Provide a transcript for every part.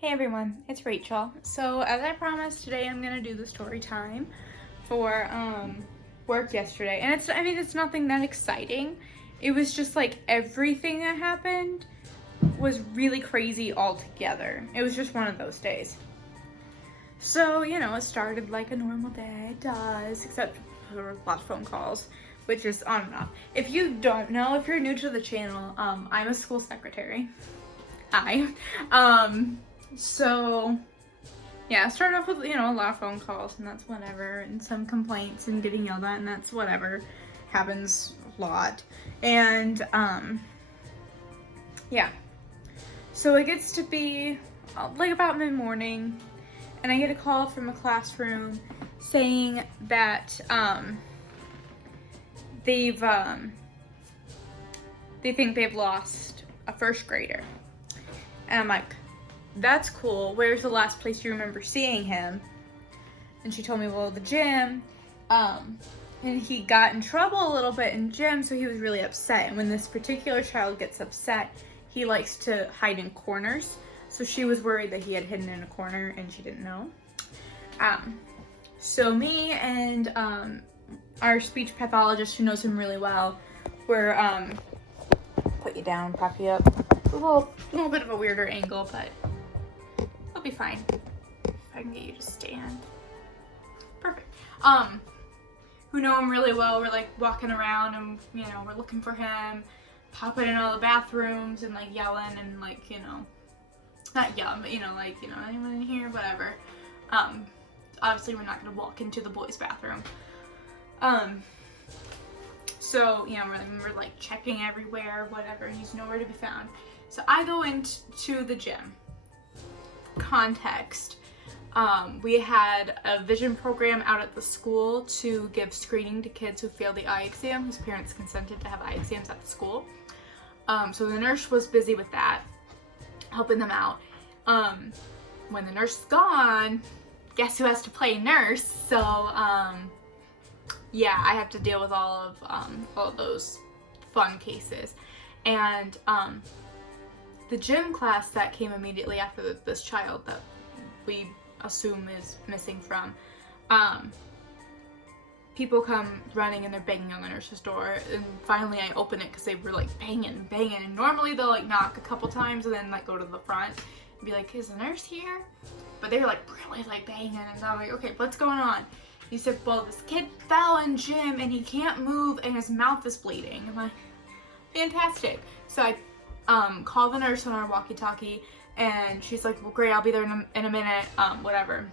Hey everyone, it's Rachel. So as I promised, today I'm gonna do the story time for work yesterday. And it's nothing that exciting. It was just like everything that happened was really crazy altogether. It was just one of those days. So, it started like a normal day does, except there were a lot of phone calls, which is on and off. If you don't know, if you're new to the channel, I'm a school secretary. Hi. So yeah, I started off with, a lot of phone calls, and that's whatever, and some complaints and getting yelled at, and that's whatever. Happens a lot. And yeah. So it gets to be like about mid-morning, and I get a call from a classroom saying that they think they've lost a first grader. And I'm like, that's cool. Where's the last place you remember seeing him? And she told me, well, the gym. And he got in trouble a little bit in gym, so he was really upset. And when this particular child gets upset, he likes to hide in corners. So she was worried that he had hidden in a corner and she didn't know. So me and our speech pathologist, who knows him really well, were put you down, prop you up. A little bit of a weirder angle, but it'll be fine. If I can get you to stand. Perfect. Who know him really well. We're like walking around and, we're looking for him, popping in all the bathrooms and like yelling and like, not yelling, but anyone in here, whatever. Obviously we're not gonna walk into the boys' bathroom. So, we're like checking everywhere, whatever, and he's nowhere to be found. So I go into the gym. Context. We had a vision program out at the school to give screening to kids who failed the eye exam, whose parents consented to have eye exams at the school. So the nurse was busy with that, helping them out. When the nurse is gone, guess who has to play nurse? So, yeah, I have to deal with all of those fun cases. And the gym class that came immediately after this child that we assume is missing from, people come running and they're banging on the nurse's door, and finally I open it because they were like banging, and normally they'll like knock a couple times and then like go to the front and be like, is the nurse here? But they were like really like banging, and I'm like, okay, what's going on? He said, well, this kid fell in gym and he can't move and his mouth is bleeding. I'm like, fantastic. So I call the nurse on our walkie-talkie, and she's like, well, great, I'll be there in a minute, whatever.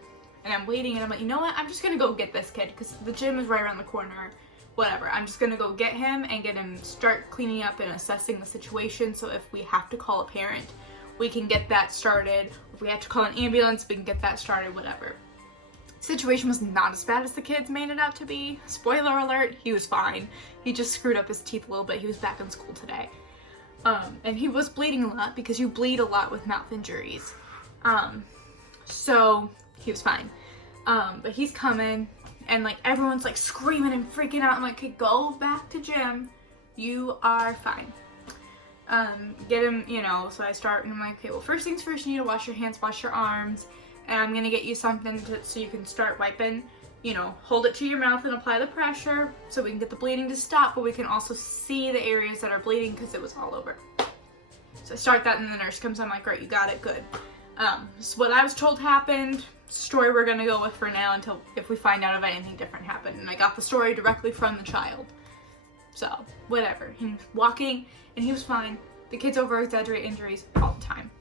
And I'm waiting, and I'm like, you know what, I'm just gonna go get this kid because the gym is right around the corner, whatever. I'm just gonna go get him and get him, start cleaning up and assessing the situation, so if we have to call a parent, we can get that started. If we have to call an ambulance, we can get that started, whatever. Situation was not as bad as the kids made it out to be. Spoiler alert, he was fine. He just screwed up his teeth a little bit. He was back in school today. And he was bleeding a lot because you bleed a lot with mouth injuries. So he was fine. But he's coming, and like everyone's like screaming and freaking out. I'm like, okay, go back to gym. You are fine. Get him, so I start, and I'm like, okay, well, first things first, you need to wash your hands, wash your arms, and I'm gonna get you something so you can start wiping, hold it to your mouth and apply the pressure so we can get the bleeding to stop, but we can also see the areas that are bleeding because it was all over. So I start that, and the nurse comes, I'm like, great, you got it, good. So what I was told happened, story we're gonna go with for now until if we find out if anything different happened, and I got the story directly from the child. So, whatever. He was walking, and he was fine. The kids over-exaggerate injuries all the time.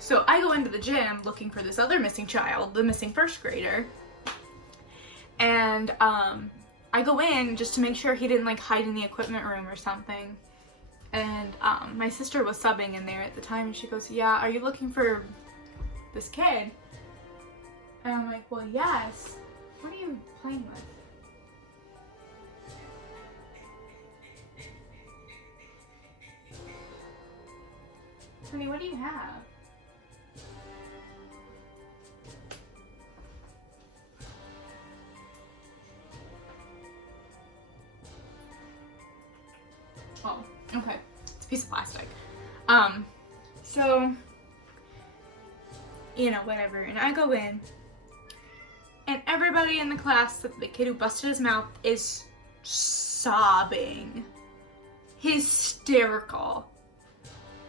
So I go into the gym looking for this other missing child, the missing first grader. And I go in just to make sure he didn't like hide in the equipment room or something. And my sister was subbing in there at the time, and she goes, yeah, are you looking for this kid? And I'm like, well, yes. What are you playing with? Honey, what do you have? Oh, okay. It's a piece of plastic. So you know, whatever. And I go in, and everybody in the class, the kid who busted his mouth, is sobbing. Hysterical.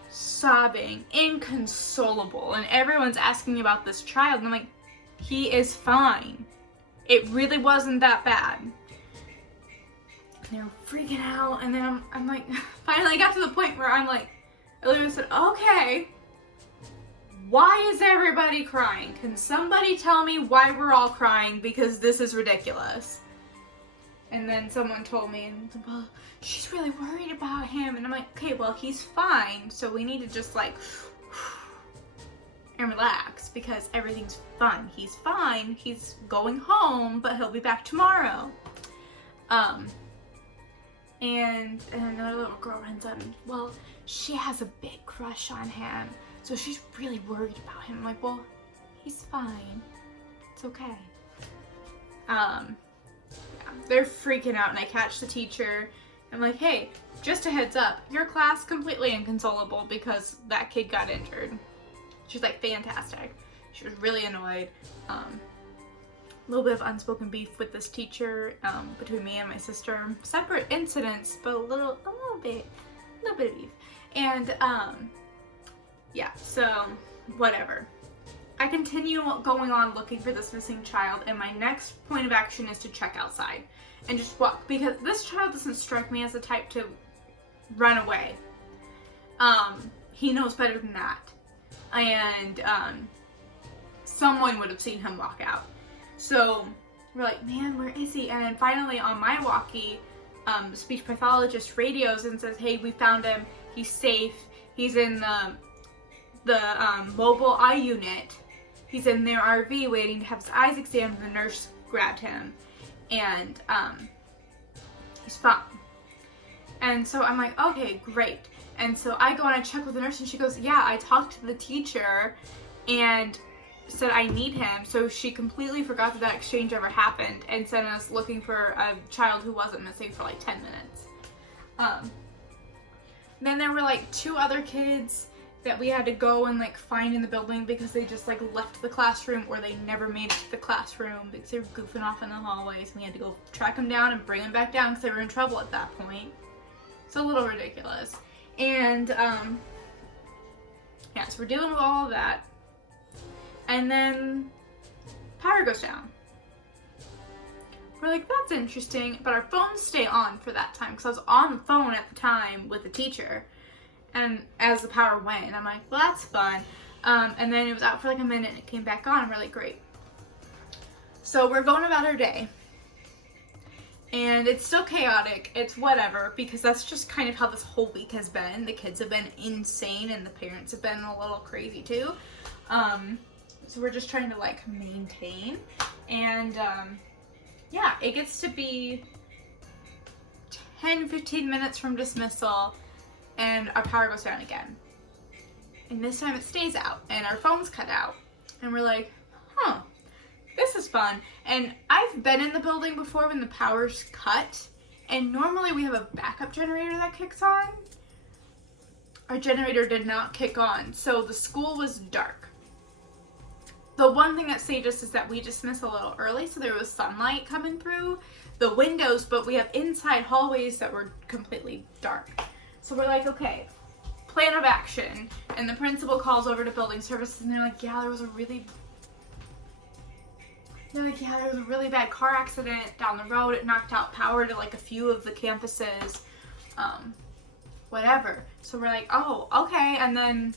Sobbing. Inconsolable. And everyone's asking about this child. And I'm like, he is fine. It really wasn't that bad. And they were freaking out. And then I'm like, finally got to the point where I'm like, I literally said, okay, why is everybody crying? Can somebody tell me why we're all crying? Because this is ridiculous. And then someone told me, and well, she's really worried about him. And I'm like, okay, well, he's fine. So we need to just like, and relax because everything's fine. He's fine. He's going home, but he'll be back tomorrow. And another little girl runs up and, well, she has a big crush on him. So she's really worried about him. I'm like, well, he's fine. It's okay. Yeah, they're freaking out, and I catch the teacher. I'm like, hey, just a heads up, your class completely inconsolable because that kid got injured. She's like, fantastic. She was really annoyed. A little bit of unspoken beef with this teacher between me and my sister. Separate incidents, but a little bit of beef. And yeah, so whatever. I continue going on looking for this missing child, and my next point of action is to check outside and just walk, because this child doesn't strike me as the type to run away. He knows better than that. And someone would have seen him walk out. So we're like, man, where is he? And then finally on my walkie, the speech pathologist radios and says, hey, we found him. He's safe. He's in the mobile eye unit. He's in their RV waiting to have his eyes examined. The nurse grabbed him, and he's fine. And so I'm like, okay, great. And so I go and I check with the nurse, and she goes, yeah, I talked to the teacher and said I need him. So she completely forgot that exchange ever happened and sent us looking for a child who wasn't missing for like 10 minutes. Then there were like 2 other kids that we had to go and like find in the building because they just like left the classroom, or they never made it to the classroom because they were goofing off in the hallways, and we had to go track them down and bring them back down because they were in trouble at that point. It's a little ridiculous. And yeah, so we're dealing with all of that, and then power goes down. We're like, that's interesting, but our phones stay on for that time because I was on the phone at the time with the teacher. And as the power went, and I'm like, well, that's fun. And then it was out for like a minute, and it came back on, and we're like, great. So we're going about our day. And it's still chaotic. It's whatever, because that's just kind of how this whole week has been. The kids have been insane, and the parents have been a little crazy too. So we're just trying to like maintain. And yeah, it gets to be 10-15 minutes from dismissal, and our power goes down again. And this time it stays out, and our phone's cut out. And we're like, huh, this is fun. And I've been in the building before when the power's cut, and normally we have a backup generator that kicks on. Our generator did not kick on, so the school was dark. The one thing that saved us is that we dismissed a little early, so there was sunlight coming through the windows, but we have inside hallways that were completely dark. So we're like, okay, plan of action. And the principal calls over to building services, and they're like, yeah, there was a really bad car accident down the road. It knocked out power to like a few of the campuses, whatever. So we're like, oh, okay. And then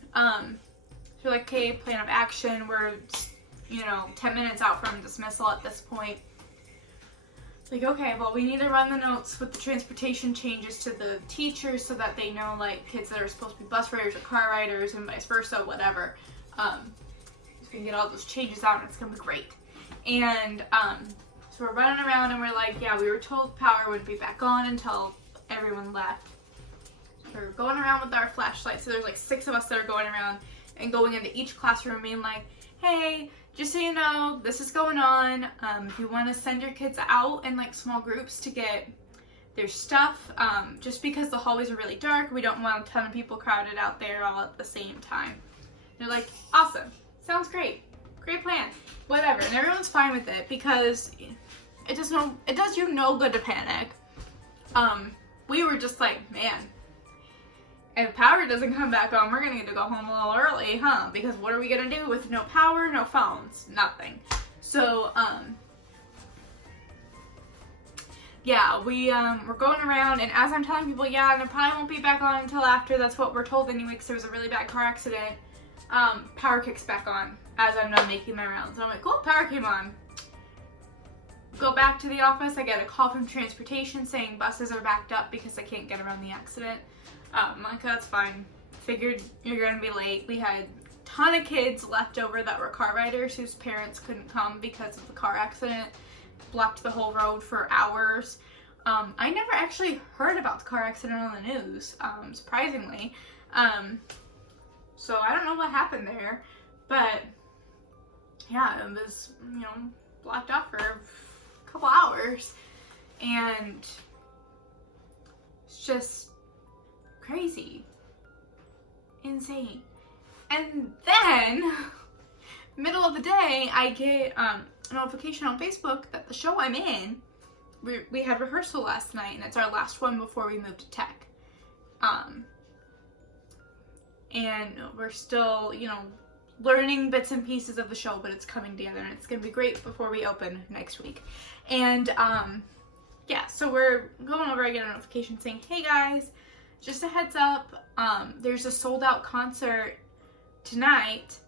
we're like, okay, plan of action. We're, 10 minutes out from dismissal at this point. Like, okay, well, we need to run the notes with the transportation changes to the teachers so that they know, like, kids that are supposed to be bus riders or car riders and vice versa, whatever. So we can get all those changes out, and it's going to be great. And so we're running around, and we're like, yeah, we were told power wouldn't be back on until everyone left. So we're going around with our flashlights. So there's, like, 6 of us that are going around and going into each classroom being like, hey, just so you know, this is going on. If you want to send your kids out in like small groups to get their stuff, just because the hallways are really dark, we don't want a ton of people crowded out there all at the same time. They're like, awesome. sounds great. Great plan. Whatever. And everyone's fine with it because it does you no good to panic. We were just like, man, if power doesn't come back on, we're gonna get to go home a little early, huh? Because what are we gonna do with no power, no phones, nothing. So, yeah, we're going around, and as I'm telling people, yeah, and it probably won't be back on until after, that's what we're told anyway, because there was a really bad car accident, power kicks back on as I'm not making my rounds. So I'm like, cool, power came on. Go back to the office, I get a call from transportation saying buses are backed up because I can't get around the accident. I'm like, that's fine. Figured you're gonna be late. We had a ton of kids left over that were car riders whose parents couldn't come because of the car accident. Blocked the whole road for hours. I never actually heard about the car accident on the news, surprisingly. So I don't know what happened there, but yeah, it was, blocked off for a couple hours, and it's just crazy, insane. And then, middle of the day, I get a notification on Facebook that the show I'm in, we had rehearsal last night, and it's our last one before we move to tech. And we're still, learning bits and pieces of the show, but it's coming together, and it's gonna be great before we open next week. And yeah, so we're going over, I get a notification saying, hey guys, just a heads up, there's a sold out concert tonight.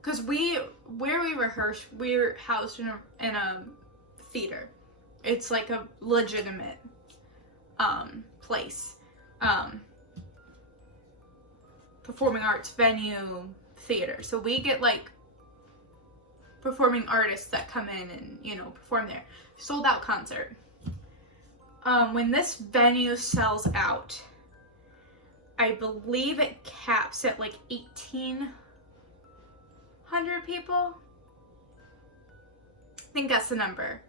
Because where we rehearse, we're housed in a theater. It's like a legitimate place. Performing arts venue theater. So we get like performing artists that come in and, perform there. Sold out concert. When this venue sells out, I believe it caps at like 1,800 people. I think that's the number.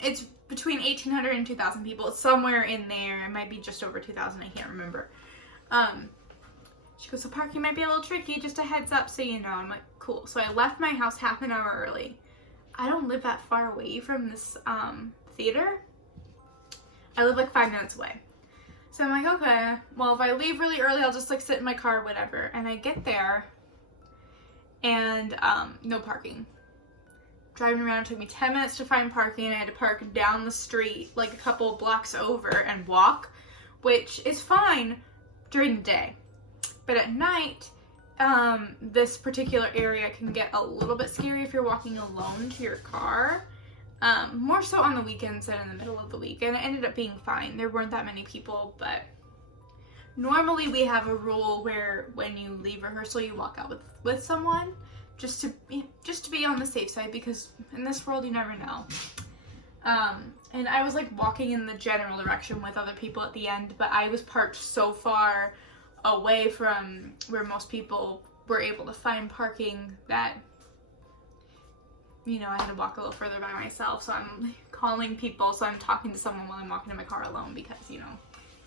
It's between 1,800 and 2,000 people. It's somewhere in there. It might be just over 2,000. I can't remember. She goes, so parking might be a little tricky. Just a heads up so you know. I'm like, cool. So I left my house half an hour early. I don't live that far away from this theater. I live like 5 minutes away. So I'm like, okay, well, if I leave really early, I'll just like sit in my car or whatever. And I get there and no parking. Driving around, it took me 10 minutes to find parking. I had to park down the street like a couple blocks over and walk, which is fine during the day. But at night, this particular area can get a little bit scary if you're walking alone to your car. More so on the weekends than in the middle of the week. And it ended up being fine. There weren't that many people, but normally we have a rule where when you leave rehearsal, you walk out with someone just to be on the safe side, because in this world, you never know. And I was like walking in the general direction with other people at the end, but I was parked so far away from where most people were able to find parking that, I had to walk a little further by myself. So I'm calling people, so I'm talking to someone while I'm walking in my car alone because,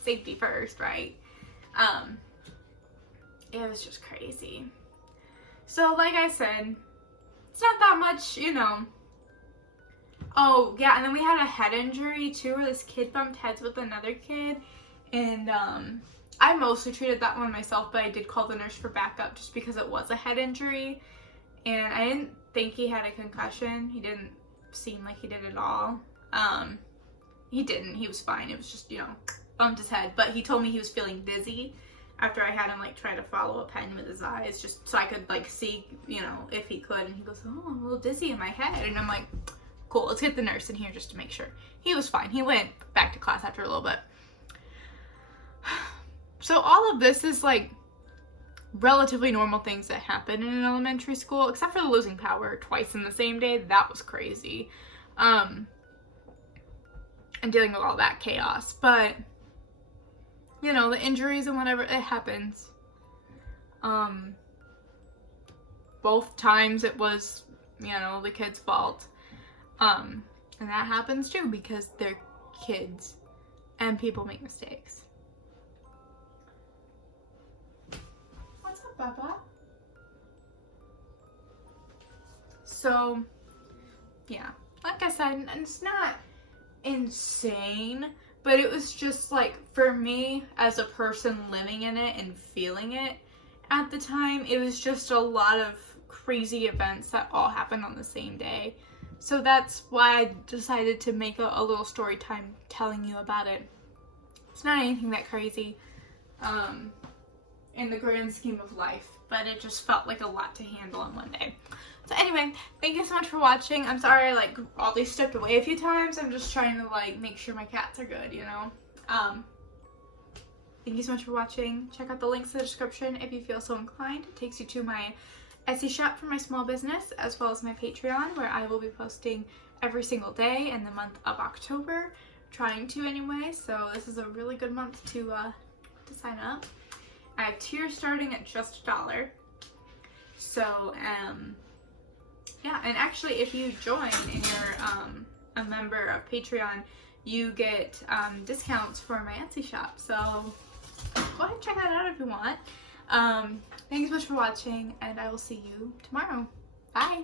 safety first, right? It was just crazy. So like I said, it's not that much, Oh, yeah, and then we had a head injury, too, where this kid bumped heads with another kid, and, I mostly treated that one myself, but I did call the nurse for backup just because it was a head injury, and I didn't think he had a concussion. He didn't seem like he did at all. He didn't. He was fine. It was just, bumped his head, but he told me he was feeling dizzy after I had him, try to follow a pen with his eyes, just so I could, see, if he could, and he goes, oh, I'm a little dizzy in my head, and I'm like, cool, let's get the nurse in here just to make sure. He was fine. He went back to class after a little bit. So all of this is relatively normal things that happen in an elementary school, except for the losing power twice in the same day. That was crazy. And dealing with all that chaos. But, the injuries and whatever, it happens. Both times it was, the kid's fault. And that happens too because they're kids and people make mistakes. Baba. So, yeah, like I said, it's not insane, but it was just like, for me as a person living in it and feeling it at the time, it was just a lot of crazy events that all happened on the same day. So that's why I decided to make a little story time telling you about it. It's not anything that crazy in the grand scheme of life, but it just felt like a lot to handle in one day. So anyway, thank you so much for watching. I'm sorry I like oddly stepped away a few times. I'm just trying to like make sure my cats are good, you know. Thank you so much for watching. Check out the links in the description if you feel so inclined. It takes you to my Etsy shop for my small business, as well as my Patreon, where I will be posting every single day in the month of October. Trying to anyway, so this is a really good month to sign up. I have tiers starting at just $1. So, yeah, and actually if you join and you're a member of Patreon, you get discounts for my Etsy shop. So go ahead and check that out if you want. Thanks so much for watching, and I will see you tomorrow. Bye!